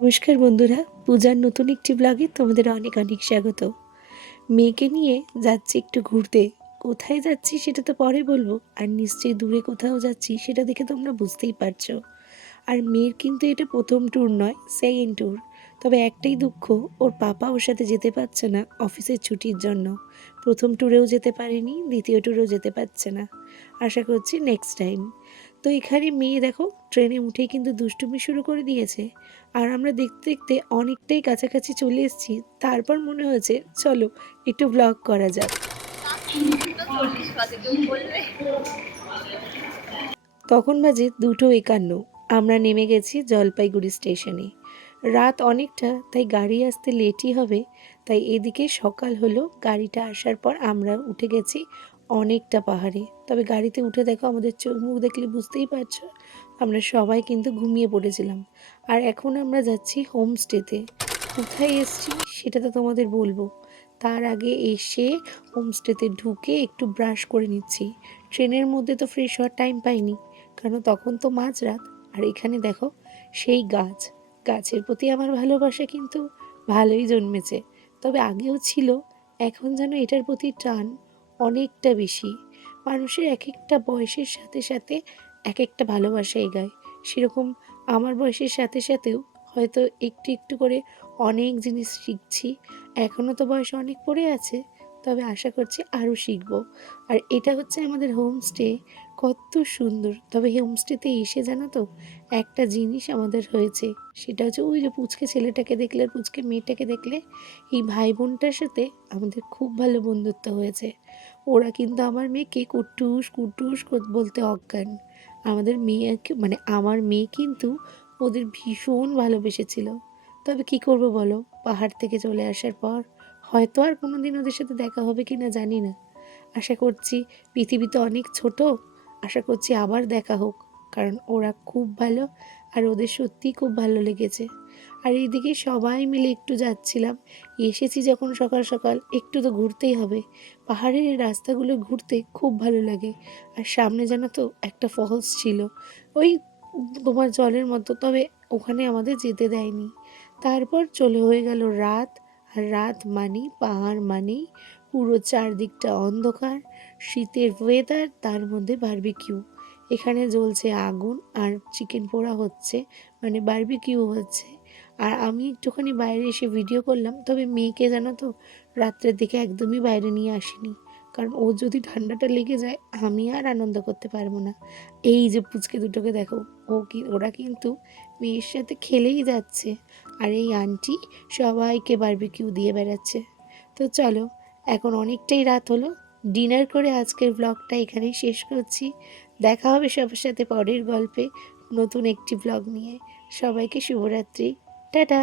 নমস্কার বন্ধুরা, পূজার নতুন একটি ব্লগে তোমাদের অনেক অনেক স্বাগত। মেয়েকে নিয়ে যাচ্ছি একটু ঘুরতে। কোথায় যাচ্ছি সেটা তো পরে বলবো, আর নিশ্চয়ই দূরে কোথাও যাচ্ছি সেটা দেখে তোমরা বুঝতেই পারছো। আর মেয়ের কিন্তু এটা প্রথম ট্যুর নয়, সেকেন্ড ট্যুর। তবে একটাই দুঃখ, ওর পাপা ওর সাথে যেতে পারছে না অফিসের ছুটির জন্য। প্রথম ট্যুরেও যেতে পারেনি, দ্বিতীয় ট্যুরেও যেতে পারছে না। আশা করছি নেক্সট টাইম। তো এখানে মেয়ে দেখো ট্রেনে উঠেই কিন্তু দুষ্টুমি শুরু করে দিয়েছে। আর আমরা দেখতে দেখতে অনেকটাই কাছাকাছি চলে এসেছি। তারপর মনে হয়েছে চলো একটু ব্লগ করা যাক। তখন বাজে 2:51। আমরা নেমে গেছি জলপাইগুড়ি স্টেশনে। রাত অনেকটা, তাই গাড়ি আসতে লেটই হবে। তাই এদিকে সকাল হলো, গাড়িটা আসার পর আমরা উঠে গেছি অনেকটা পাহাড়ে। তবে গাড়িতে উঠে দেখো আমাদের চোখ মুখ দেখলে বুঝতেই পারছো আমরা সবাই কিন্তু ঘুমিয়ে পড়েছিলাম। আর এখন আমরা যাচ্ছি হোমস্টেতে। কোথায় এসছি সেটা তো তোমাদের বলবো। তার আগে এসে হোমস্টেতে ঢুকে একটু ব্রাশ করে নিচ্ছি। ট্রেনের মধ্যে তো ফ্রেশ হওয়ার টাইম পাইনি, কারণ তখন তো মাঝরাত। আর এখানে দেখো সেই গাছ, গাছের প্রতি আমার ভালোবাসা কিন্তু ভালোই জন্মেছে। তবে আগেও ছিল, এখন যেন এটার প্রতি টান অনেকটা বেশি। মানুষের এক একটা বয়সের সাথে সাথে এক একটা ভালোবাসা এগায়। সেরকম আমার বয়সের সাথে সাথেও হয়তো একটু একটু করে অনেক জিনিস শিখছি। এখনও তো বয়স অনেক পড়ে আছে, তবে আশা করছি আরও শিখব। আর এটা হচ্ছে আমাদের হোমস্টে। কত সুন্দর! তবে হোমস্টেতে এসে জানো তো একটা জিনিস আমাদের হয়েছে, সেটা হচ্ছে ওই যে পুচকে ছেলেটাকে দেখলে আর পুচকে মেয়েটাকে দেখলে, এই ভাই বোনটার সাথে আমাদের খুব ভালো বন্ধুত্ব হয়েছে। ওরা কিন্তু আমার মেয়েকে কুট্টুস কুট্টুস বলতে অজ্ঞান। আমাদের মেয়েকে মানে আমার মেয়ে কিন্তু ওদের ভীষণ ভালোবেসেছিল। তবে কি করব বলো, পাহাড় থেকে চলে আসার পর হয়তো আর কোনোদিন ওদের সাথে দেখা হবে কি না জানি না। আশা করছি পৃথিবী তো অনেক ছোট, আশা করছি আবার দেখা হোক, কারণ ওরা খুব ভালো। আর ওদের সত্যিই খুব ভালো লেগেছে। আর এইদিকে সবাই মিলে একটু যাচ্ছিলাম। এসেছি যখন সকাল সকাল একটু তো ঘুরতেই হবে। পাহাড়ের এই রাস্তাগুলো ঘুরতে খুব ভালো লাগে। আর সামনে জানো তো একটা ফলস ছিল, ওই তোমার জলের মতো, তবে ওখানে আমাদের যেতে দেয়নি। তারপর চলে হয়ে গেল রাত। আর রাত মানেই পাহাড় মানেই পুরো চারদিকটা অন্ধকার, শীতের ওয়েদার, তার মধ্যে বারবিকিউ। এখানে জ্বলছে আগুন আর চিকেন পোড়া হচ্ছে, মানে বারবিকিউ হচ্ছে। আর আমি একটুখানি বাইরে এসে ভিডিও করলাম, তবে মেয়েকে জানো তো রাত্রের দিকে একদমই বাইরে নিয়ে আসিনি, কারণ ও যদি ঠান্ডাটা লেগে যায় আমি আর আনন্দ করতে পারবো না। এই যে পুচকে দুটোকে দেখো, ওরা কিন্তু মেয়ের সাথে খেলেই যাচ্ছে। আর এই আন্টি সবাইকে বারবিকিউ দিয়ে বেড়াচ্ছে। তো চলো, এখন অনেকটাই রাত হলো, ডিনার করে আজকের ব্লগটা এখানেই শেষ করছি। দেখা হবে সবার সাথে পরের গল্পে নতুন একটি ব্লগ নিয়ে। সবাইকে শুভরাত্রি, টাটা।